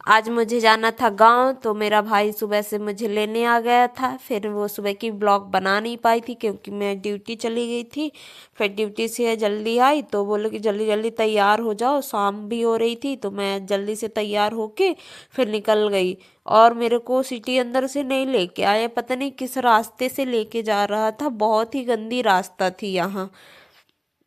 आज मुझे जाना था गांव, तो मेरा भाई सुबह से मुझे लेने आ गया था। फिर वो सुबह की ब्लॉग बना नहीं पाई थी क्योंकि मैं ड्यूटी चली गई थी। फिर ड्यूटी से जल्दी आई तो बोलो कि जल्दी जल्दी तैयार हो जाओ, शाम भी हो रही थी। तो मैं जल्दी से तैयार होके फिर निकल गई। और मेरे को सिटी अंदर से नहीं लेके आया, पता नहीं किस रास्ते से लेके जा रहा था। बहुत ही गंदी रास्ता थी यहाँ।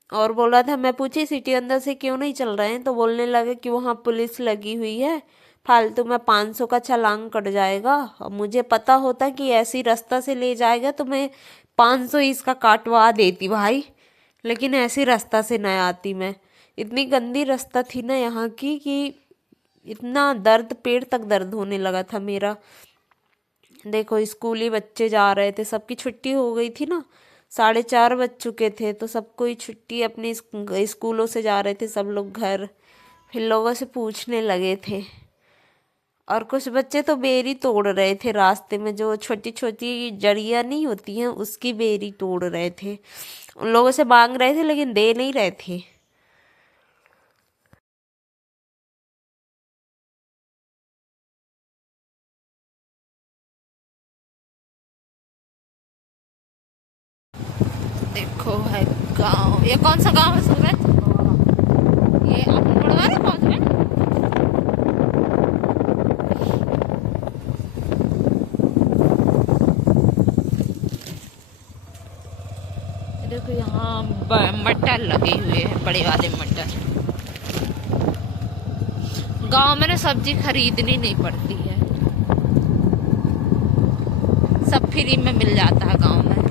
और बोला था, मैं पूछी सिटी अंदर से क्यों नहीं चल रहे हैं, तो बोलने लगे कि वहाँ पुलिस लगी हुई है, फालतू में 500 का चालान कट जाएगा। और मुझे पता होता कि ऐसी रास्ता से ले जाएगा तो मैं 500 इसका काटवा देती भाई। लेकिन ऐसी रास्ता से न आती मैं। इतनी गंदी रास्ता थी ना यहाँ की कि इतना दर्द, पेट तक दर्द होने लगा था मेरा। देखो स्कूली बच्चे जा रहे थे, सबकी छुट्टी हो गई थी ना। 4:30 बज चुके थे तो सबको ही छुट्टी, अपने स्कूलों से जा रहे थे सब लोग घर। फिर लोगों से पूछने लगे थे। और कुछ बच्चे तो बेरी तोड़ रहे थे रास्ते में, जो छोटी छोटी जड़ियाँ नहीं होती हैं उसकी बेरी तोड़ रहे थे। उन लोगों से मांग रहे थे लेकिन दे नहीं रहे थे। देखो है गांव, ये कौन सा गांव है सूरज? ये अपन पड़वारा पहुंच गए। देखो यहाँ मटर लगे हुए हैं, बड़े वाले मटर। गांव में ना सब्जी खरीदनी नहीं पड़ती है, सब फ्री में मिल जाता है गांव में।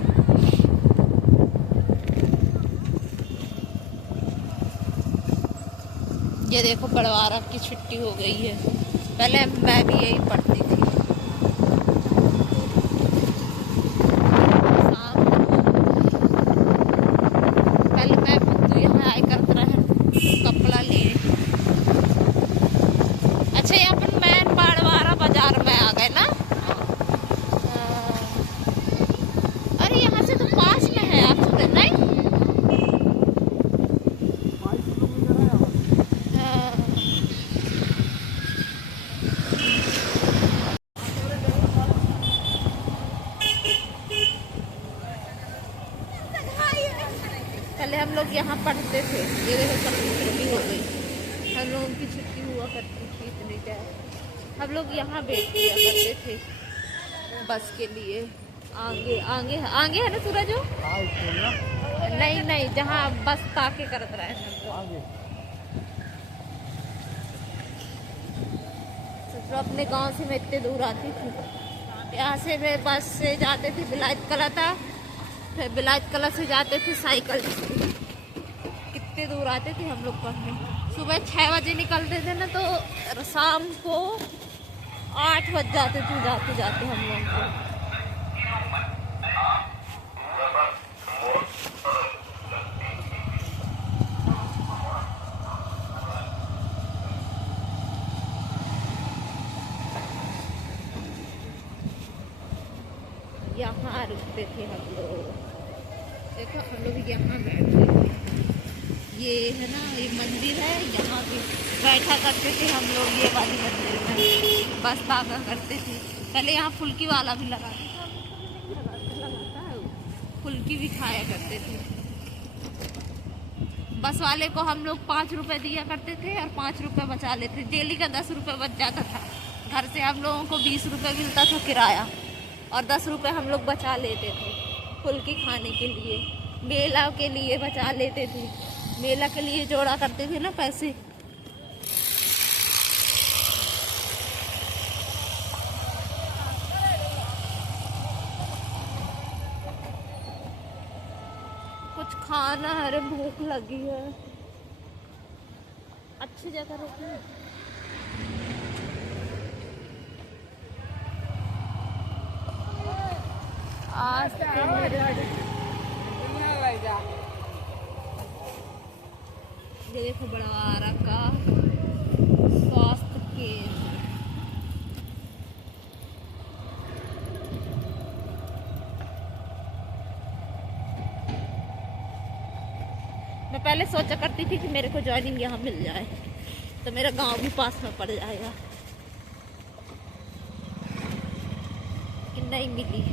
ये देखो बड़वारा की छुट्टी हो गई है। पहले मैं भी यही पढ़ती थी। पहले मैं तो यहाँ आया करता रहा कपड़ा लिए। अच्छा ये अपन मैन बड़वारा बाजार में आ गए ना। अरे यहाँ से तो पास में है आप सुने नहीं। पहले हम लोग यहाँ पढ़ते थे। ये देखो सबकी छुट्टी हो गई। हम लोगों की छुट्टी हुआ करती थी इतनी टाइम। हम लोग यहाँ वेट किया करते थे बस के लिए। आगे आगे आगे है ना सूरज? नहीं नहीं, जहाँ बस ताके करत रहे हैं। तो अपने गांव से मैं इतने दूर आती थी। यहाँ से मैं बस से जाते थे बिलायत कला था, फिर बिलायत कला से जाते थे साइकिल से। कितने दूर आते थे हम लोग पढ़ने। सुबह 6 बजे निकलते थे ना तो शाम को 8 बज जाते थे जाते जाते हम लोग को। यहाँ रुकते थे हम लोग। देखो हम लोग यहाँ बैठते थे। ये है ना, ये मंदिर है, यहाँ भी बैठा करते थे हम लोग। ये वाली मंदिर में बस ताका करते थे। पहले यहाँ फुल्की वाला भी लगाते थे, लगाता है फुल्की भी खाया करते थे। बस वाले को हम लोग 5 रुपए दिया करते थे और 5 रुपए बचा लेते। डेली का 10 रुपए बच जाता था। घर से हम लोगों को 20 रुपए मिलता था किराया, और 10 रुपए हम लोग बचा लेते थे फुल्की खाने के लिए। मेला के लिए बचा लेते थे, मेला के लिए जोड़ा करते थे ना पैसे। कुछ खाना है, अरे भूख लगी है। अच्छी जगह रुकी। आज तो ये देखो बड़वारा का स्वास्थ्य केंद्र। मैं पहले सोचा करती थी कि मेरे को ज्वाइनिंग यहाँ मिल जाए तो मेरा गांव भी पास में पड़ जाएगा। नहीं मिली।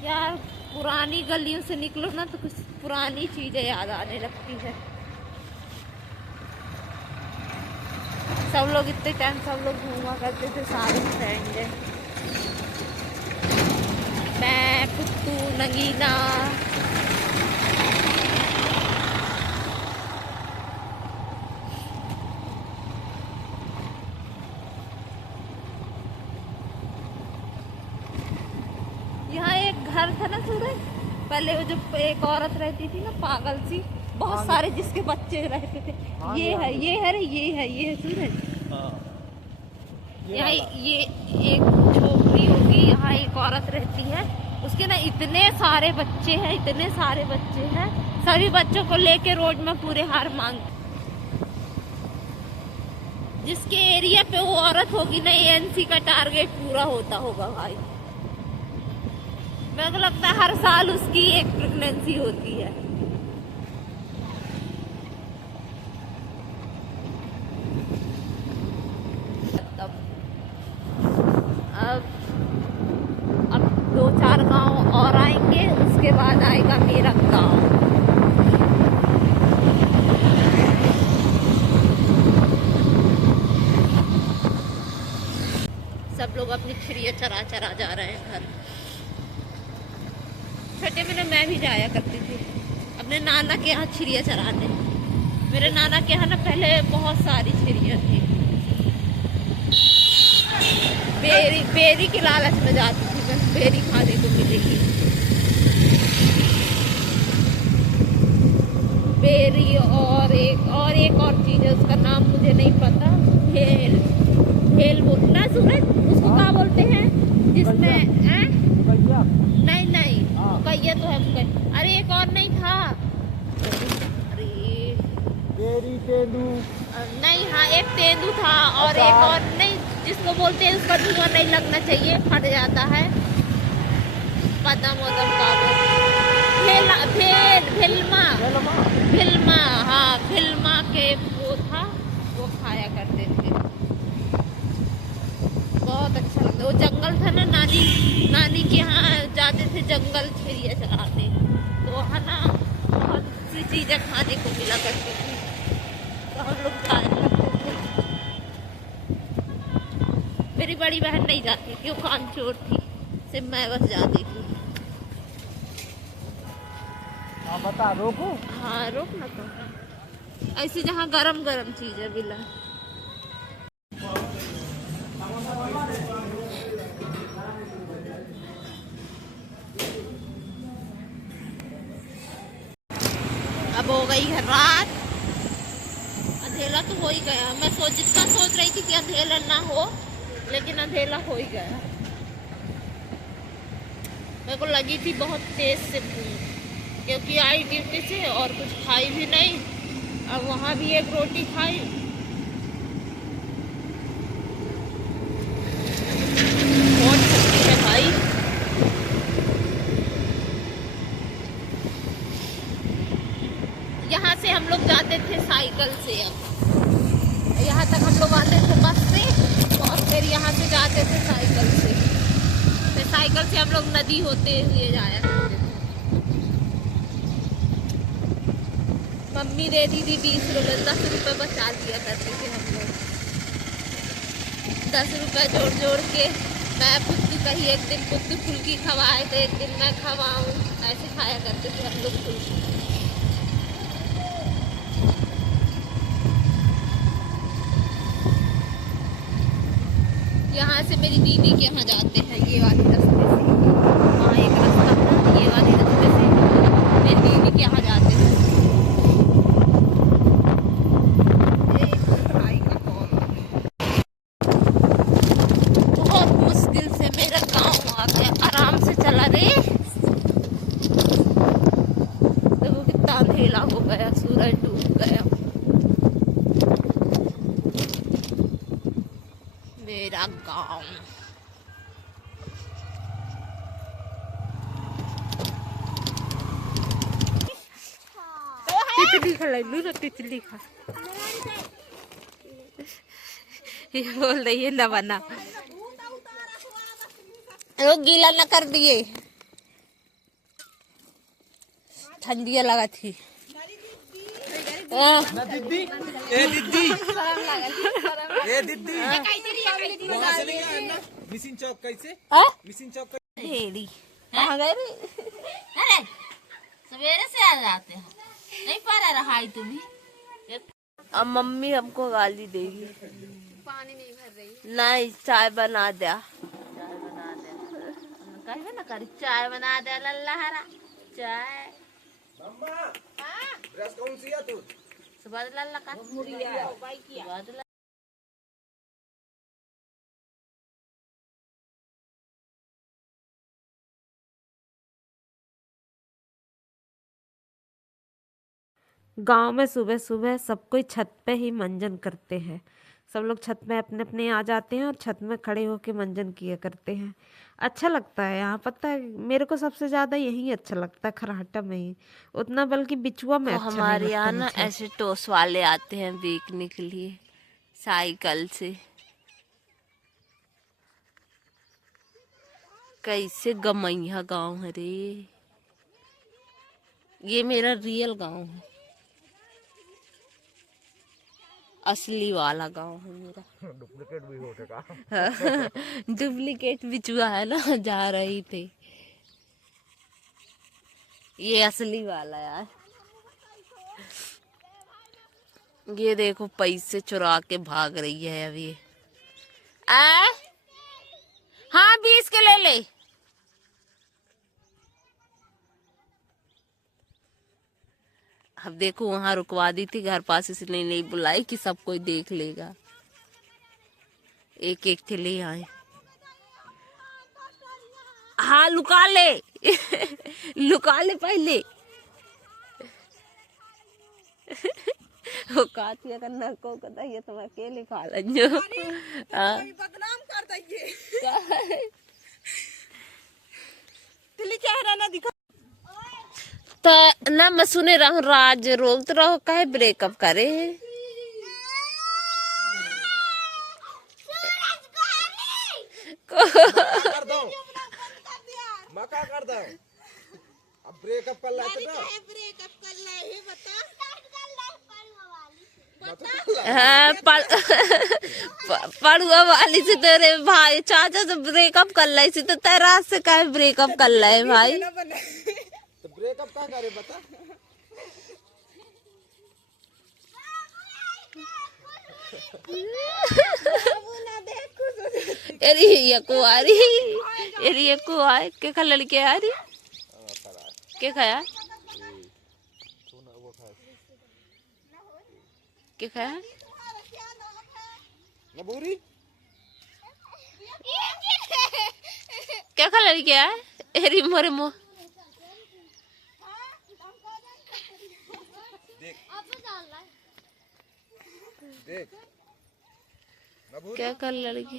यार पुरानी गलियों से निकलो ना तो कुछ पुरानी चीजें याद आने लगती है। सब लोग इतने टाइम सब लोग घूमा करते थे सारे फ्रेंड, मैं, पुत्तू, नगीना। यहाँ एक घर था ना सूरज, पहले वो जो एक औरत रहती थी ना पागल सी, बहुत सारे जिसके बच्चे रहते थे। ये है ये है रे, ये है सूरज। यहाँ ये एक छोकरी होगी, यहाँ एक औरत रहती है, उसके ना इतने सारे बच्चे हैं, इतने सारे बच्चे हैं, सभी बच्चों को लेके रोड में पूरे हार मांग। जिसके एरिया पे वो औरत होगी ना, एएनसी का टारगेट पूरा होता होगा भाई। मेरे को लगता है हर साल उसकी एक प्रेगनेंसी होती है। अब 2-4 गांव और आएंगे, उसके बाद आएगा मेरा गांव। सब लोग अपनी चिड़िया चरा चरा जा रहे हैं घर। छोटे में मैं भी जाया करती थी अपने नाना के यहाँ चिड़िया चराने। मेरे नाना के यहाँ ना पहले बहुत सारी चिड़िया थी। बेरी की लालच में जाती थी मैं, बेरी खाने को मिलेगी। बेरी और एक और चीज है, उसका नाम मुझे नहीं पता। भेल बोलना सूरज, उसको क्या बोलते हैं जिसमें नहीं कैया तो है। अरे एक और नहीं था, अरे बेरी तेंदू नहीं, हाँ एक तेंदू था और एक और नहीं, जिसको बोलते हैं उसका धुआं नहीं लगना चाहिए, फट जाता है। कदम वदम का फिल्मा, हाँ फिल्मा के वो था, वो खाया करते थे, बहुत अच्छा लगता। वो जंगल था ना, नानी के यहाँ जाते थे जंगल चिड़िया चराने, तो वहाँ ना बहुत सी चीजें खाने को मिला करती थी, तो हम लोग खाया करते थे। मेरी बड़ी बहन नहीं जाती थी, वो कानचोर थी, सिर्फ मैं बस जाती थी। हाँ बता, रोको। हाँ रोक ना, तो ऐसी जहाँ गरम गरम चीज है बिला। अब हो गई है रात, अंधेला तो हो ही गया। मैं जितना सोच रही थी कि अंधेला ना हो, लेकिन अंधेला हो ही गया। मेरे को लगी थी बहुत तेज से भूख, क्योंकि आई ड्यूटी से और कुछ खाई भी नहीं। अब वहाँ भी एक रोटी खाई। बहुत ठंडी है भाई। यहाँ से हम लोग जाते थे साइकिल से, अब यहाँ तक हम लोग आते थे बस से, और फिर यहाँ से जाते थे साइकिल से। फिर साइकिल से हम लोग नदी होते हुए जाया करते थे। मम्मी देती थी 20 रुपये, 10 रुपये बचा लिया करते थे हम लोग। 10 रुपये जोड़ जोड़ के मैं पुत्तू कहीं एक दिन पुत्तू फुल्की खवाए तो एक दिन मैं खवाऊँ, ऐसे खाया करते थे हम लोग फुल्की। यहाँ से मेरी दीदी के यहाँ जाते हैं ये वाले रास्ते से, वहाँ एक रास्ता है, ये वाले रास्ते से मेरी दीदी के यहाँ जाते हैं। भाई का कॉल, अंधेरा हो गया, सूरज डूब गया। मेरा गांव तितली खा लू ना, तितली खा। ये बोल रही है ना बना, वो गीला न कर दिए, ठंडिया लगा थी। दीदी ए दीदी ए दीदी वहाँ से नहीं आया ना मिसिंग चौक कैसे मिसिंग चौक ढेरी कहाँ गए रे? अरे सवेरे से आ जाते हो, नहीं पा रहा है तुम्हें। अब मम्मी हमको गाली देगी, पानी नहीं भर रही, नहीं चाय बना दिया, कहे ना करी चाय बना दे लल्ला हरा चाय। ब्रश कौन सी है तू सुबह लल्ला का सुबह गांव में सुबह सुबह सब कोई छत पे ही मंजन करते हैं। सब लोग छत में अपने अपने आ जाते हैं और छत में खड़े होके मंजन किया करते हैं। अच्छा लगता है यहाँ, पता है मेरे को सबसे ज्यादा यही अच्छा लगता है, खराटा में ही उतना, बल्कि बिचुआ में तो अच्छा नहीं हमारे लगता यहाँ ना मुझे। ऐसे टोस वाले आते हैं बेचने के लिए साइकिल से। कैसे गमैया गांव है रे, ये मेरा रियल गांव है, असली वाला गांव है मेरा। डुप्लीकेट भी हो सका डुप्लीकेट बिचुआ है ना, जा रही थे, ये असली वाला यार। ये देखो पैसे चुरा के भाग रही है अभी। हाँ 20 के ले ले। अब देखो वहां रुकवा दी थी, घर पास इसलिए नहीं बुलाई कि सब कोई देख लेगा, एक एक थे ले आए। हाँ लुका ले लुका ले पहले वो काती अगर न को कहता ये तुम अकेले खा लो बदनाम कर दिए तिली चेहरा ना दिखा। तो ना मैं सुने रहूं राज रोकते रहो, काहे ब्रेकअप करे। कर दो मैं क्या कर दूं, अब ब्रेकअप कर लेते ना ब्रेकअप कर ले ही बता हाँ, पड़ुआ वाली से तेरे भाई चाचा से ब्रेकअप कर ली थी, तो तेरा से काहे ब्रेकअप कर ले भाई। तो ब्रेकअप क्या करे बता। अरे ये कुआरी, अरे ये कुआरी के खा लड़के आ रही के खाया के खाया नबूरी क्या खा लड़के आ अरे मोरे मुँह देख नबूरी क्या कर लड़के।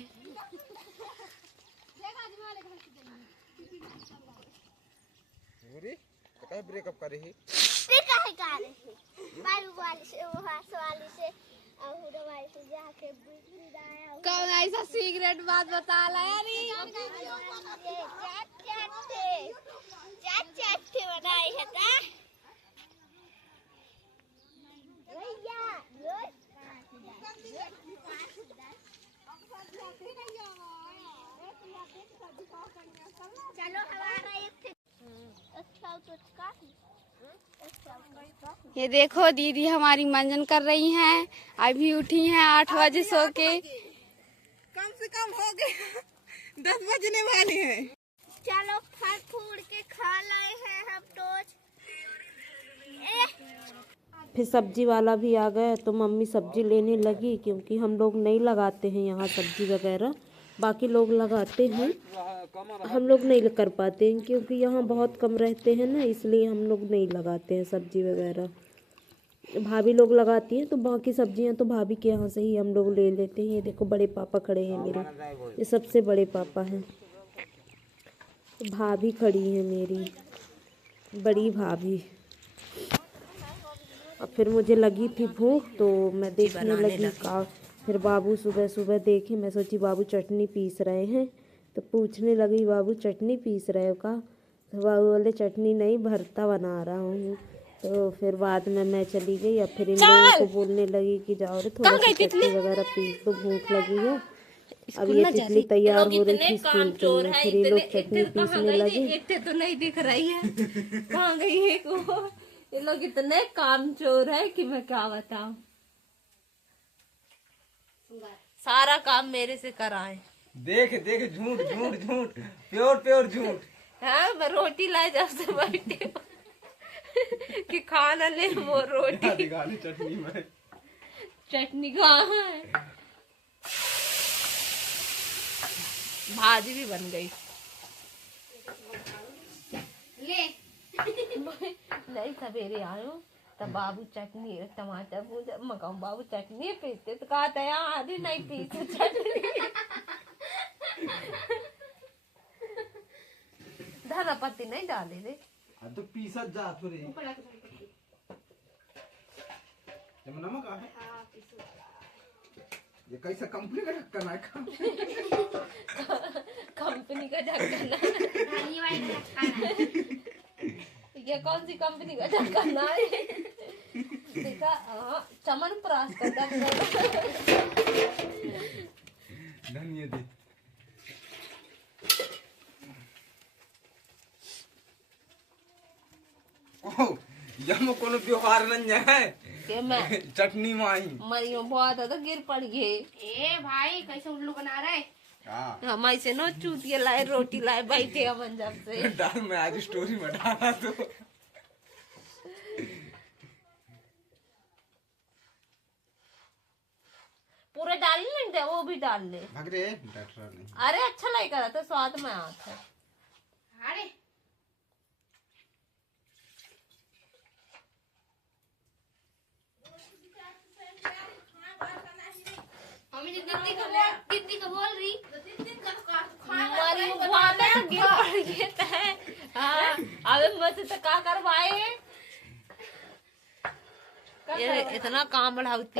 नबूरी तो कहीं ब्रेकअप करे ही फिर काहे का रहे बालू वाली से वो हाथ वाली से और हुडो वाली से जाके बुलाया कौन ऐसा सीक्रेट बात बता ला यार। चाट थे बनाई है ता भैया चलो हमारा एक ये देखो दीदी हमारी मंजन कर रही हैं, अभी उठी हैं 8 बजे सो के। कम से कम हो गए 10 बजने वाले हैं। चलो फल फूल के खा लाए हैं हम तो। फिर सब्जी वाला भी आ गया तो मम्मी सब्जी लेने लगी, क्योंकि हम लोग नहीं लगाते हैं यहाँ सब्जी वगैरह, बाकी लोग लगाते हैं, हम लोग नहीं कर पाते हैं क्योंकि यहाँ बहुत कम रहते हैं ना, इसलिए हम लोग नहीं लगाते हैं सब्जी वगैरह। भाभी लोग लगाती हैं तो बाकी सब्जियां तो भाभी के यहाँ से ही हम लोग ले लेते हैं। ये देखो बड़े पापा खड़े हैं मेरे, ये सबसे बड़े पापा हैं। भाभी खड़ी है मेरी बड़ी भाभी। और फिर मुझे लगी थी भूख तो मैं देखने लगी का, फिर बाबू सुबह सुबह देखे, मैं सोची बाबू चटनी पीस रहे हैं तो पूछने लगी बाबू चटनी पीस रहे हो का? तो बाबू बोले चटनी नहीं भरता बना रहा हूँ। तो फिर बाद में मैं चली गई और फिर इन लोगों को बोलने लगी कि जाओ रे थोड़ा सा चटनी वगैरह पीस तो भूख लगी है। अब ये तितली तैयार हो रही थी स्कूल के लिए, फिर ये लोग चटनी पीसने लगे। इतने तो नहीं दिख रही है, कहाँ गई है वो? ये लोग इतने कामचोर है कि मैं क्या बताऊं। सारा काम मेरे से कराए। देख देख झूठ झूठ झूठ प्योर प्योर झूठ। हाँ मैं रोटी लाए जब से बैठे हो कि खाना ले वो रोटी। चटनी में चटनी कहाँ है? भाजी भी बन गई। ले नहीं सवेरे आयो तब बाबू चटनी टमाटर भूजा मकाऊ बाबू चटनी पीसते तो कहा था यहाँ आधी नहीं पीस चटनी। धना पत्ती नहीं डाले रे। तो पीसा जा थोड़ी नमक है। ये कैसा कंपनी का ढक्कन है? कंपनी का ढक्कन ये कौन सी कंपनी का ढक्कन है? देखा चमन प्रास का धनिया दी। ओह यम कोनो त्योहार नहीं है के मैं चटनी माही मरियो बहुत तो गिर पड़ गए। ए भाई कैसे उल्लू बना रहे? हम ऐसे नो चूतिया लाए रोटी लाए बैठे हम जब से डाल मैं आज स्टोरी में डाला तो पूरा डाल नहीं दे वो भी डाल ले। भगरे डॉक्टर नहीं। अरे अच्छा लगेगा तो स्वाद में आता है। अरे मम्मी दीदी को बोल रही मरियो बहुत तो गिर पड़ गए है। हाँ अबे मुझसे तो क्या करवाए? ये इतना काम बढ़ाती